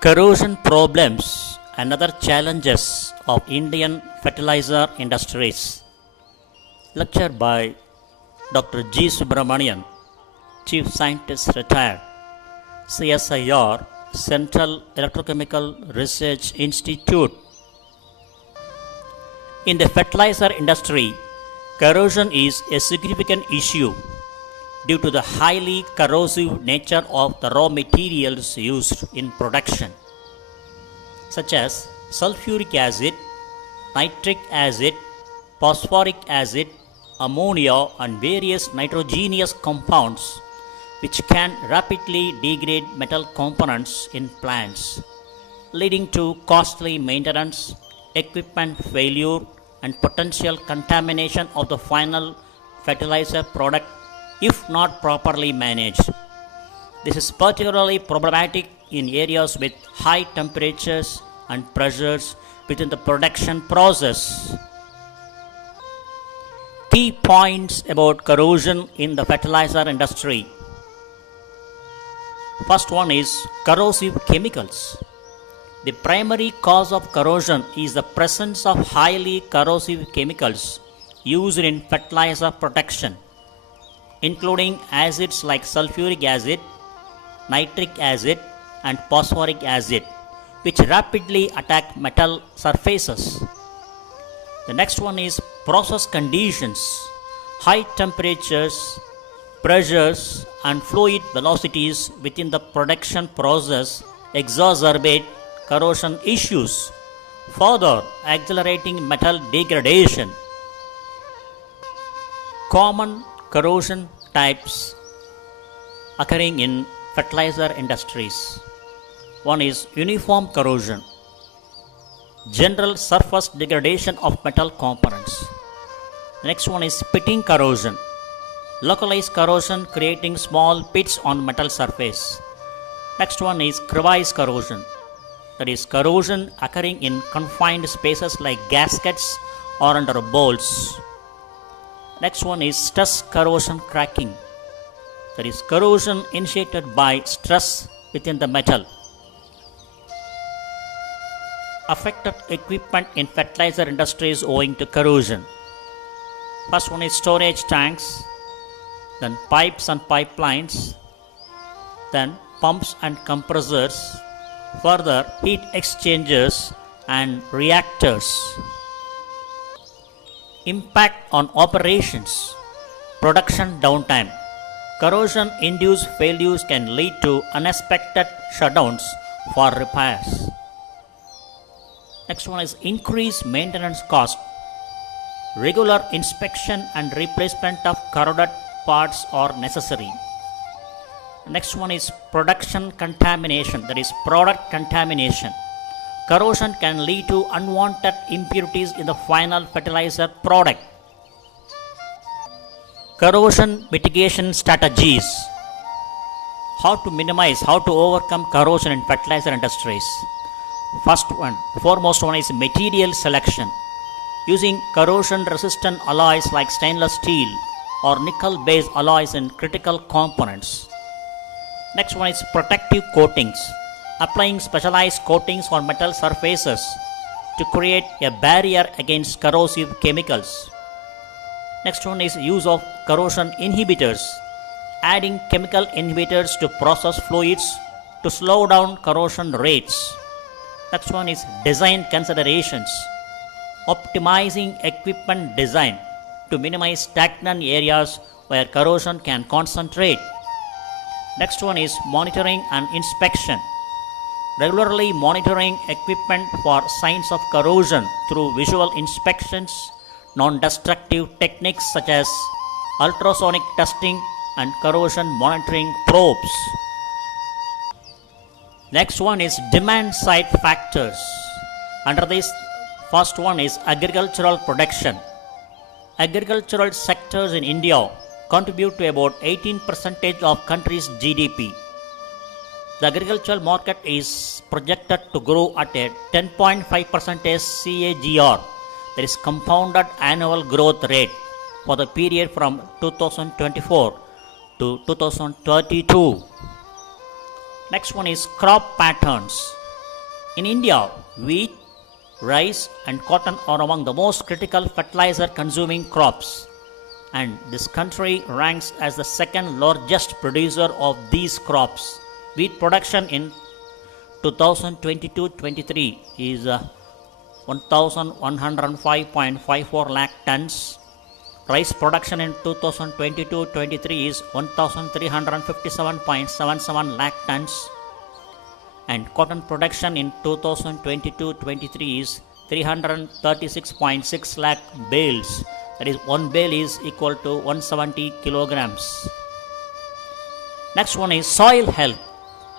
Corrosion problems and other challenges of Indian Fertilizer Industries. Lecture by Dr. G. Subramanian, Chief Scientist Retired, CSIR, Central Electrochemical Research Institute. In the fertilizer industry, corrosion is a significant issue due to the highly corrosive nature of the raw materials used in production, such as sulfuric acid, nitric acid, phosphoric acid, ammonia, and various nitrogenous compounds which can rapidly degrade metal components in plants, leading to costly maintenance, equipment failure, and potential contamination of the final fertilizer product if not properly managed. This is particularly problematic in areas with high temperatures and pressures within the production process. Key points about corrosion in the fertilizer industry. First one is corrosive chemicals. The primary cause of corrosion is the presence of highly corrosive chemicals used in fertilizer production, including acids like sulfuric acid, nitric acid, and phosphoric acid, which rapidly attack metal surfaces. The next one is process conditions. High temperatures, pressures, and fluid velocities within the production process exacerbate corrosion issues, further accelerating metal degradation. Common corrosion types occurring in fertilizer industries. One is uniform corrosion, general surface degradation of metal components. The next one is pitting corrosion, localized corrosion creating small pits on metal surface. Next one is CREVICE corrosion, that is corrosion occurring in confined spaces like gaskets or under bolts. Next one is stress corrosion cracking, that is corrosion initiated by stress within the metal. Affected equipment in fertilizer industries owing to corrosion. First one is storage tanks, then pipes and pipelines, then pumps and compressors, further heat exchangers and reactors. Impact on operations. Production downtime. Corrosion-induced failures can lead to unexpected shutdowns for repairs. Next one is increased maintenance cost. Regular inspection and replacement of corroded parts are necessary. Next one is production contamination, that is product contamination. Corrosion can lead to unwanted impurities in the final fertilizer product. Corrosion mitigation strategies. How to overcome corrosion in fertilizer industries. Foremost one is material selection. Using corrosion resistant alloys like stainless steel or nickel based alloys in critical components. Next one is protective coatings. Applying specialized coatings on metal surfaces to create a barrier against corrosive chemicals. Next one is use of corrosion inhibitors. Adding chemical inhibitors to process fluids to slow down corrosion rates. Next one is design considerations. Optimizing equipment design to minimize stagnant areas where corrosion can concentrate. Next one is monitoring and inspection. Regularly monitoring equipment for signs of corrosion through visual inspections, non-destructive techniques such as ultrasonic testing and corrosion monitoring probes. Next one is demand side factors. Under this, first one is agricultural production. Agricultural sectors in India contribute to about 18% of country's GDP. The agricultural market is projected to grow at a 10.5% CAGR, that is compounded annual growth rate, for the period from 2024 to 2032. Next one is crop patterns. In India, wheat, rice, and cotton are among the most critical fertilizer consuming crops, and this country ranks as the second largest producer of these crops. Wheat production in 2022-23 is 1105.54 lakh tons. Rice production in 2022-23 is 1357.77 lakh tons. And cotton production in 2022-23 is 336.6 lakh bales. That is, one bale is equal to 170 kilograms. Next one is soil health.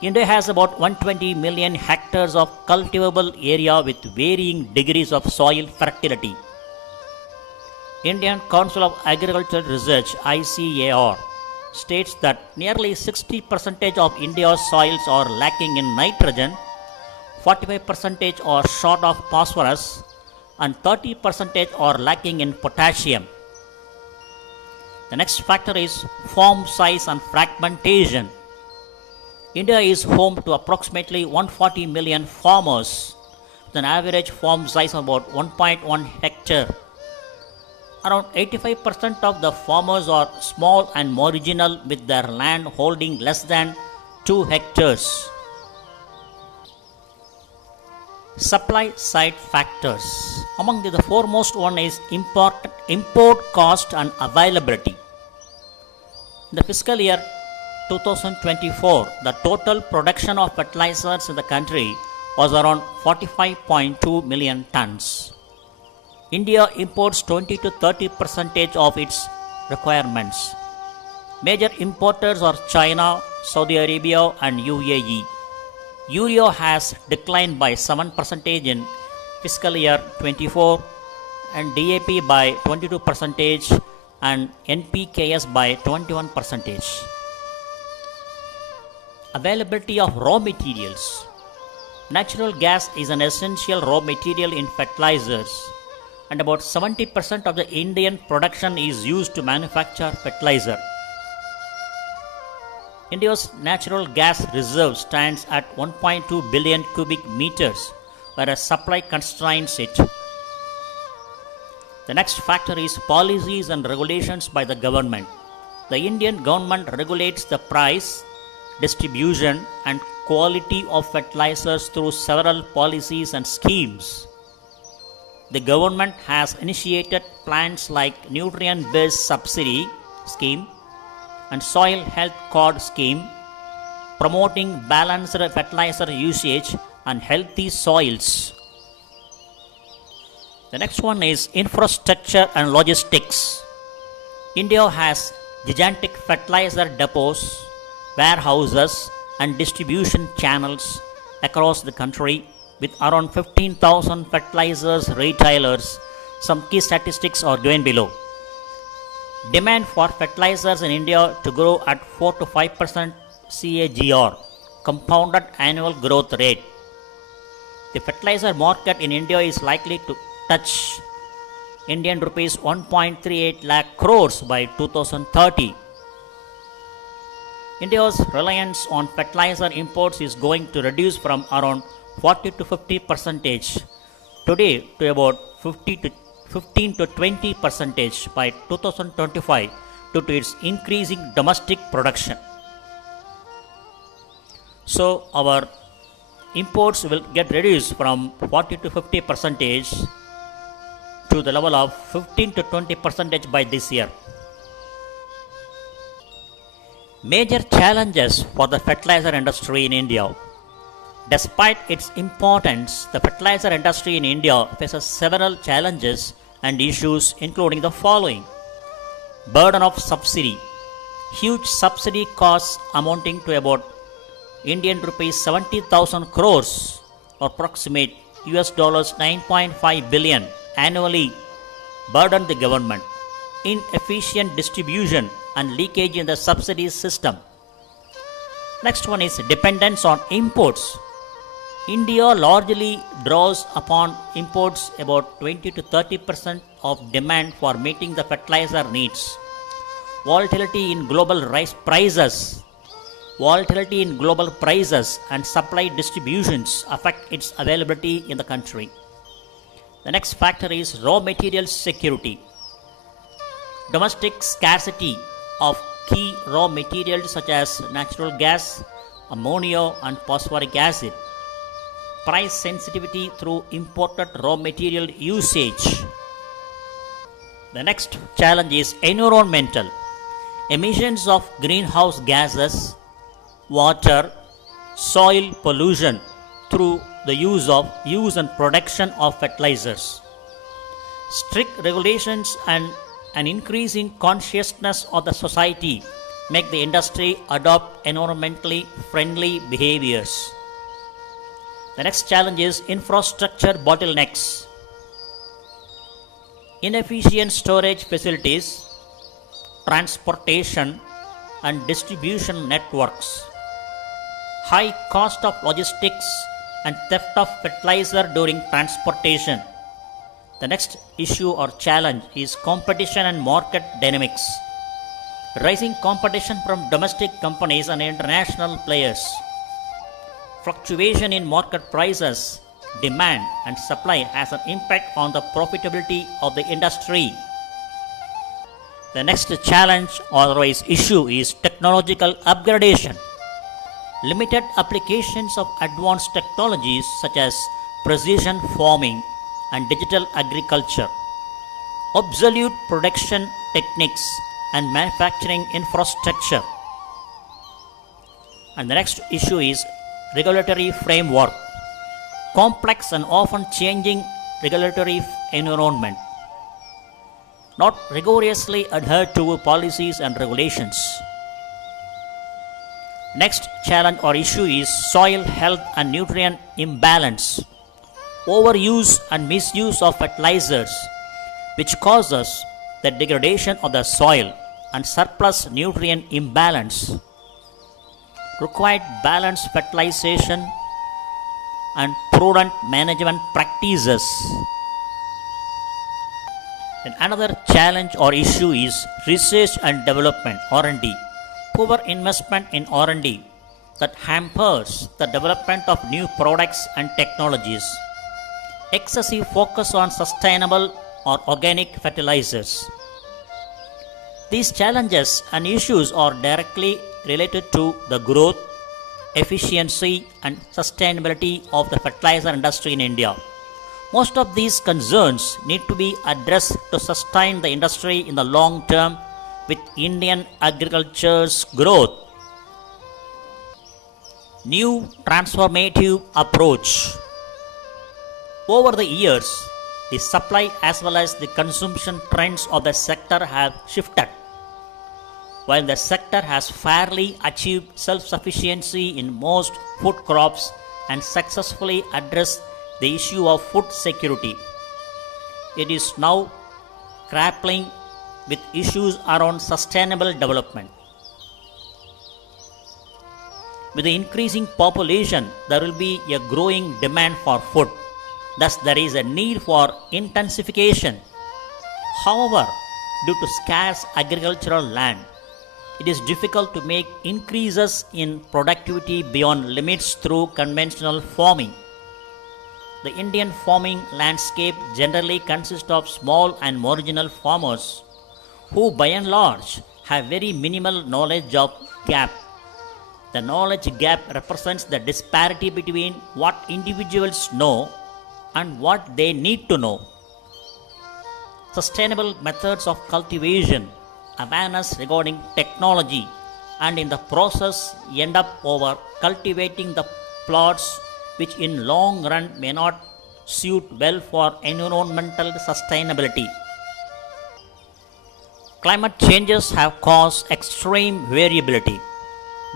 India has about 120 million hectares of cultivable area with varying degrees of soil fertility. Indian Council of Agricultural Research (ICAR) states that nearly 60% of India's soils are lacking in nitrogen, 45% are short of phosphorus, and 30% are lacking in potassium. The next factor is farm size and fragmentation. India is home to approximately 140 million farmers with an average farm size of about 1.1 hectare. Around 85% of the farmers are small and marginal with their land holding less than 2 hectares. Supply side factors. Among the foremost one is import cost and availability. In the fiscal year 2024, the total production of fertilizers in the country was around 45.2 million tons. India imports 20 to 30% of its requirements. Major importers are China, Saudi Arabia, and UAE. Urea has declined by 7% in fiscal year 24, and DAP by 22% and NPKs by 21%. Availability of raw materials. Natural gas is an essential raw material in fertilizers, and about 70% of the Indian production is used to manufacture fertilizer. India's natural gas reserve stands at 1.2 billion cubic meters, whereas supply constrains it. The next factor is policies and regulations by the government. The Indian government regulates the price, distribution, and quality of fertilizers through several policies and schemes. The government has initiated plans like nutrient-based subsidy scheme and soil health card scheme, promoting balanced fertilizer usage and healthy soils. The next one is infrastructure and logistics. India has gigantic fertilizer depots, warehouses, and distribution channels across the country with around 15,000 fertilizers retailers. Some key statistics are given below. Demand for fertilizers in India to grow at 4 to 5% CAGR, compounded annual growth rate. The fertilizer market in India is likely to touch Indian rupees 1.38 lakh crores by 2030. India's reliance on fertilizer imports is going to reduce from around 40 to 50% today to about 15 to 20% by 2025 due to its increasing domestic production. So our imports will get reduced from 40 to 50% to the level of 15 to 20% by this year. Major challenges for the fertilizer industry in India. Despite its importance, the fertilizer industry in India faces several challenges and issues, including the following: burden of subsidy, huge subsidy costs amounting to about Indian rupees 70,000 crores, or approximate US dollars 9.5 billion annually, burden the government. Inefficient distribution and leakage in the subsidy system. Next one is dependence on imports. India largely draws upon imports about 20 to 30% of demand for meeting the fertilizer needs. Volatility in global rice prices Volatility in global prices and supply distributions affect its availability in the country. The next factor is raw material security. Domestic scarcity of key raw materials such as natural gas, ammonia and phosphoric acid. Price sensitivity through imported raw material usage. The next challenge is environmental. Emissions of greenhouse gases, water, soil pollution through the use and production of fertilizers. Strict regulations and an increasing consciousness of the society make the industry adopt environmentally friendly behaviors. The next challenge is infrastructure bottlenecks. Inefficient storage facilities, transportation and distribution networks. High cost of logistics and theft of fertilizer during transportation. The next issue or challenge is competition and market dynamics. Rising competition from domestic companies and international players. Fluctuation in market prices, demand and supply has an impact on the profitability of the industry. The next challenge or otherwise issue is technological upgradation. Limited applications of advanced technologies such as precision farming and digital agriculture. Obsolete production techniques and manufacturing infrastructure. And the next issue is regulatory framework. Complex and often changing regulatory environment. Not rigorously adhered to policies and regulations. Next challenge or issue is soil health and nutrient imbalance. Overuse and misuse of fertilizers, which causes the degradation of the soil and surplus nutrient imbalance. Required balanced fertilization and prudent management practices. And another challenge or issue is research and development, R&D. Poor investment in R&D that hampers the development of new products and technologies. Excessive focus on sustainable or organic fertilizers. These challenges and issues are directly related to the growth, efficiency and sustainability of the fertilizer industry in India. Most of these concerns need to be addressed to sustain the industry in the long term with Indian agriculture's growth. New transformative approach. Over the years, the supply as well as the consumption trends of the sector have shifted. While the sector has fairly achieved self-sufficiency in most food crops and successfully addressed the issue of food security, it is now grappling with issues around sustainable development. With the increasing population, there will be a growing demand for food. Thus, there is a need for intensification. However, due to scarce agricultural land, it is difficult to make increases in productivity beyond limits through conventional farming. The Indian farming landscape generally consists of small and marginal farmers who by and large have very minimal knowledge of gap. The knowledge gap represents the disparity between what individuals know and what they need to know. Sustainable methods of cultivation, awareness regarding technology, and in the process end up over cultivating the plots which in long run may not suit well for environmental sustainability. Climate changes have caused extreme variability,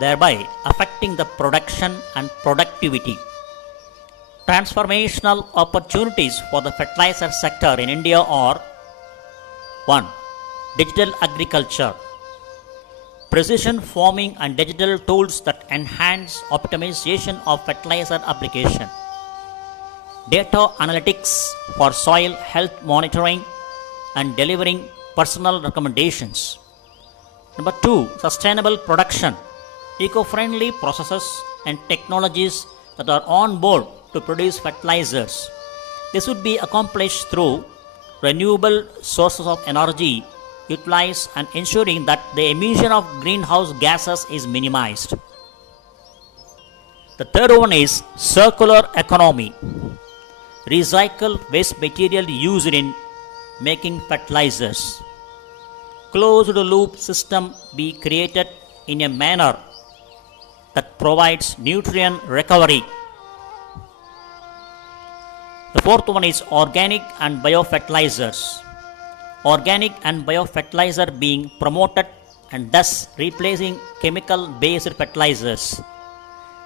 thereby affecting the production and productivity. Transformational opportunities for the fertilizer sector in India are: 1. Digital agriculture. Precision farming and digital tools that enhance optimization of fertilizer application. Data analytics for soil health monitoring and delivering personal recommendations. Number 2. Sustainable production. eco-friendly processes and technologies that are on board to produce fertilizers. This would be accomplished through renewable sources of energy utilized and ensuring that the emission of greenhouse gases is minimized. The third one is circular economy. Recycle waste material used in making fertilizers. Closed loop system be created in a manner that provides nutrient recovery. The fourth one is organic and biofertilizers. Organic and biofertilizer being promoted and thus replacing chemical based fertilizers.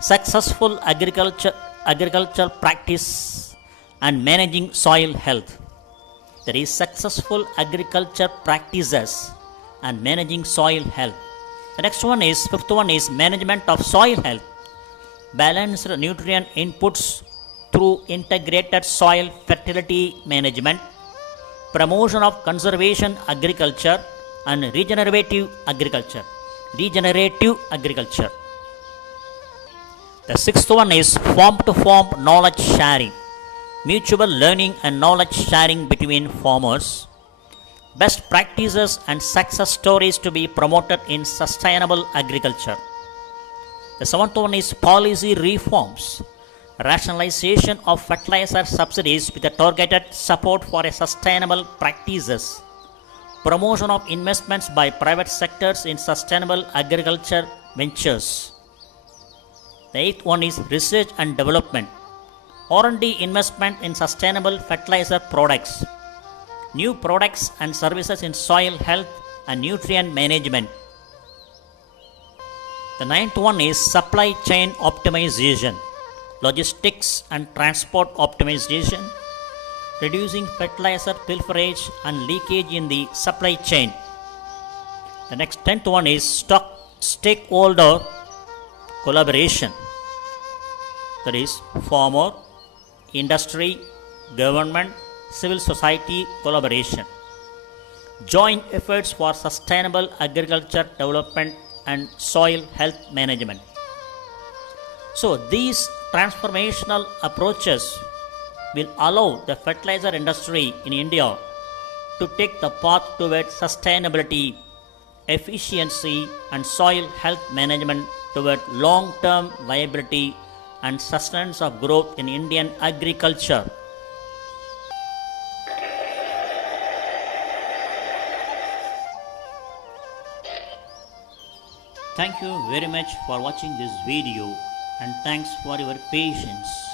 Successful agriculture practice and managing soil health. There is successful agriculture practices and managing soil health. The next one is, fifth one is management of soil health. Balanced nutrient inputs through integrated soil fertility management, promotion of conservation agriculture and regenerative agriculture. The sixth one is farm-to-farm knowledge sharing. Mutual learning and knowledge sharing between farmers. Best practices and success stories to be promoted in sustainable agriculture. The seventh one is policy reforms. Rationalization of fertilizer subsidies with a targeted support for a sustainable practices. Promotion of investments by private sectors in sustainable agriculture ventures. The eighth one is research and development. R&D investment in sustainable fertilizer products. New products and services in soil health and nutrient management. The ninth one is supply chain optimization. Logistics and transport optimization, reducing fertilizer pilferage and leakage in the supply chain. The next 10th one is stakeholder collaboration. That is farmer, industry, government, civil society collaboration. Joint efforts for sustainable agriculture development and soil health management. So these transformational approaches will allow the fertilizer industry in India to take the path towards sustainability, efficiency and soil health management toward long-term viability and sustenance of growth in Indian agriculture. Thank you very much for watching this video and thanks for your patience.